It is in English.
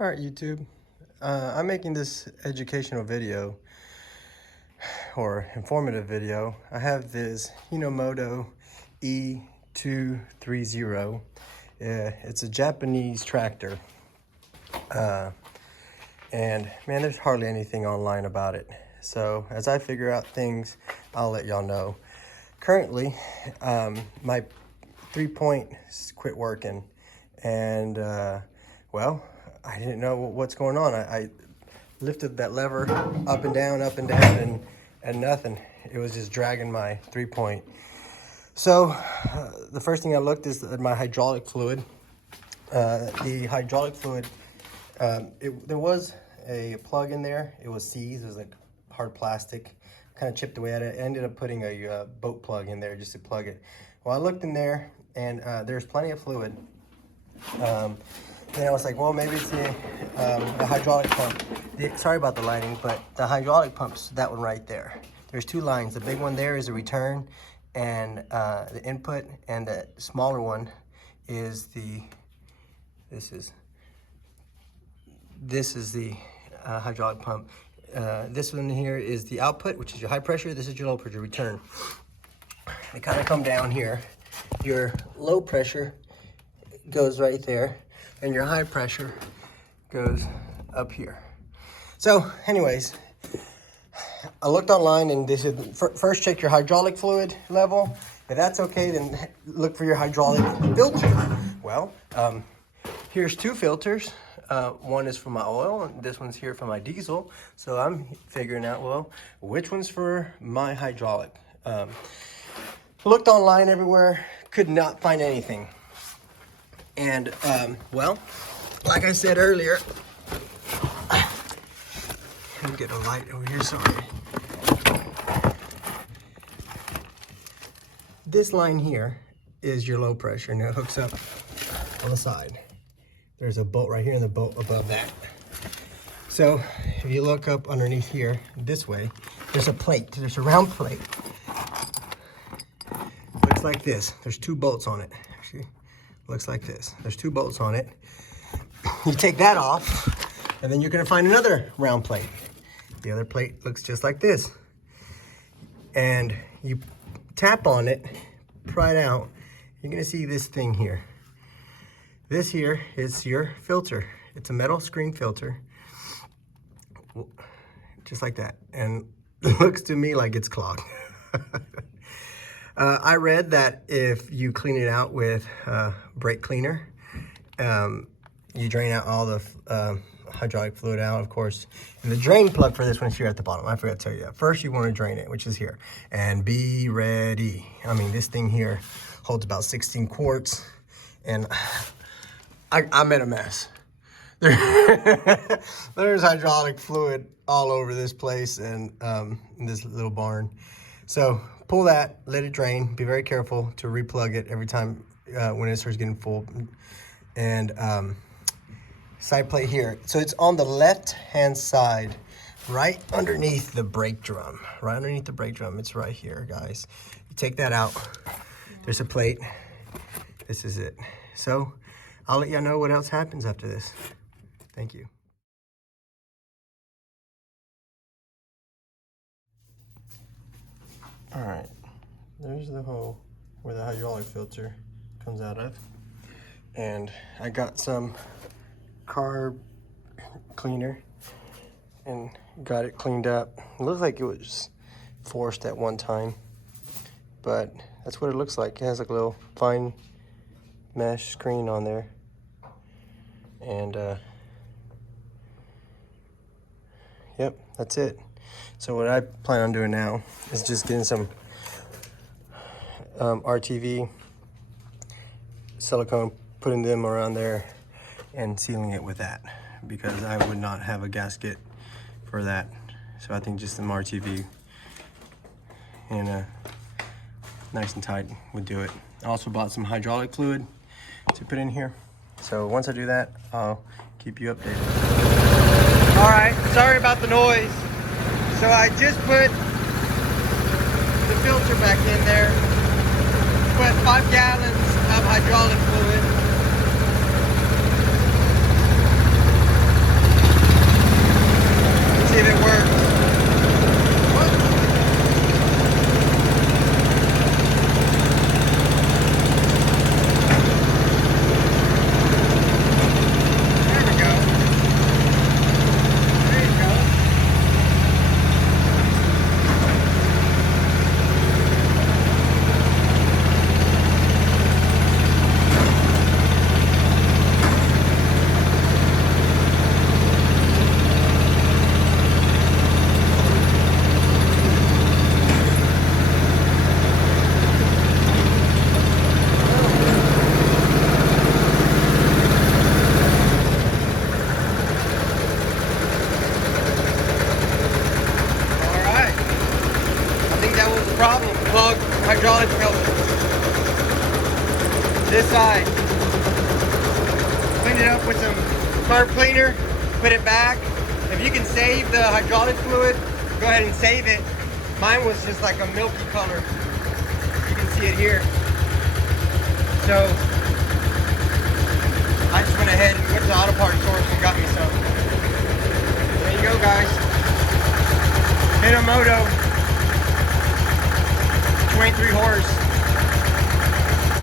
All right, YouTube. I'm making this educational video or informative video. I have this Hinomoto E230. It's a Japanese tractor. And man, there's hardly anything online about it. So as I figure out things, I'll let y'all know. Currently, my 3-point quit working, and well, I didn't know what's going on. I lifted that lever up and down, and nothing. It was just dragging my 3-point. So the first thing I looked is at my hydraulic fluid. The hydraulic fluid, there was a plug in there. It was seized. It was like hard plastic, kind of chipped away at it. I ended up putting a boat plug in there just to plug it. Well, I looked in there, and there's plenty of fluid. Then I was like, well, maybe it's the hydraulic pump. Sorry about the lighting, but the hydraulic pump's that one right there. There's two lines. The big one there is the return and the input, and the smaller one is this is the hydraulic pump. This one here is the output, which is your high pressure. This is your low pressure return. They kind of come down here. Your low pressure goes right there, and your high pressure goes up here. So anyways, I looked online, and they said first check your hydraulic fluid level. If that's okay, then look for your hydraulic filter. Well, here's two filters. One is for my oil, and this one's here for my diesel. So I'm figuring out, well, which one's for my hydraulic. Looked online everywhere, could not find anything. And, well, like I said earlier, let me get a light over here, sorry. This line here is your low pressure, and it hooks up on the side. There's a bolt right here and the bolt above that. So if you look up underneath here, this way, there's a plate, there's a round plate. Looks like this. There's two bolts on it. Actually, looks like this. There's two bolts on it. You take that off, and then you're gonna find another round plate. The other plate looks just like this. And you tap on it, pry it out, you're gonna see this thing here. This here is your filter. It's a metal screen filter, just like that. And it looks to me like it's clogged. I read that if you clean it out with brake cleaner, you drain out all the hydraulic fluid out, of course. And the drain plug for this one's here at the bottom. I forgot to tell you that. First, you want to drain it, which is here. And be ready. I mean, this thing here holds about 16 quarts. And I'm in a mess. There's hydraulic fluid all over this place and in this little barn. So pull that, let it drain. Be very careful to replug it every time when it starts getting full. And side plate here. So it's on the left-hand side, right underneath the brake drum. Right underneath the brake drum. It's right here, guys. You take that out. There's a plate. This is it. So I'll let y'all know what else happens after this. Thank you. All right, there's the hole where the hydraulic filter comes out of. And I got some carb cleaner and got it cleaned up. It looks like it was forced at one time, but that's what it looks like. It has like a little fine mesh screen on there. And yep, that's it. So what I plan on doing now is just getting some RTV silicone, putting them around there and sealing it with that, because I would not have a gasket for that. So I think just some RTV and nice and tight would do it. I also bought some hydraulic fluid to put in here. So once I do that, I'll keep you updated. All right, sorry about the noise. So I just put the filter back in there. Put 5 gallons of hydraulic fluid. it up with some carb cleaner, put it back. If you can save the hydraulic fluid, go ahead and save it. Mine was just like a milky color. You can see it here. So I just went ahead and went to the auto parts source and got me some. There you go, guys. Hinomoto 23 horse.